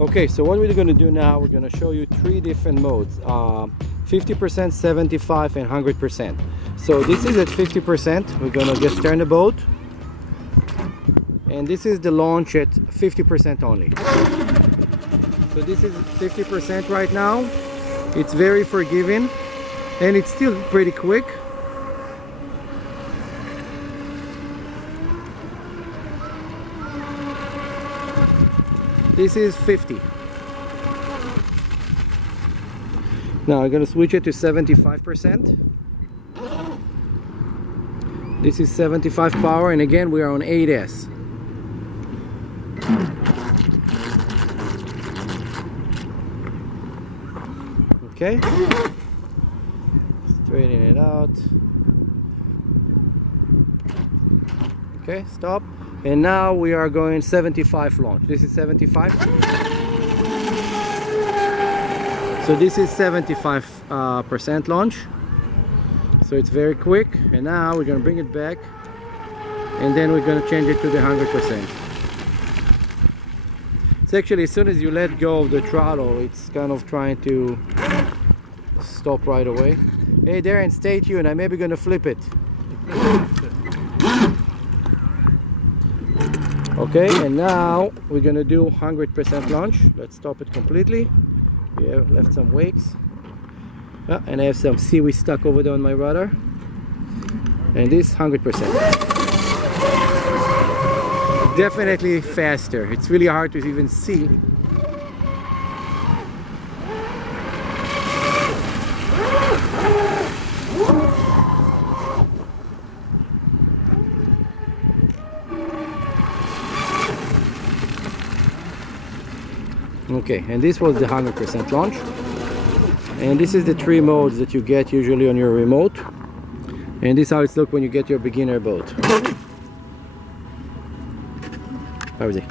Okay, so what we're going to do now, we're going to show you 3 different modes, 50%, 75 and 100%. So this is at 50%. We're going to just turn the boat, and this is the launch at 50% only. So this is 50% right now. It's very forgiving and it's still pretty quick. This is 50. Now I'm going to switch it to 75%. This is 75 power, and again we are on 8S. Okay, straighten it out. Okay, stop. And now we are going 75 launch. This is 75. So this is 75% launch. So it's very quick. And now we're going to bring it back, and then we're going to change it to the 100%. It's actually, as soon as you let go of the throttle, it's kind of trying to stop right away. Hey Darren, stay tuned. I'm maybe going to flip it. Okay, and now we're going to do 100% launch. Let's stop it completely. We have left some wakes. And I have some seaweed stuck over there on my rudder. And this 100%. Definitely faster. It's really hard to even see. Okay, and this was the 100% launch. And this is the 3 modes that you get usually on your remote. And this is how it looks when you get your beginner boat. How is it?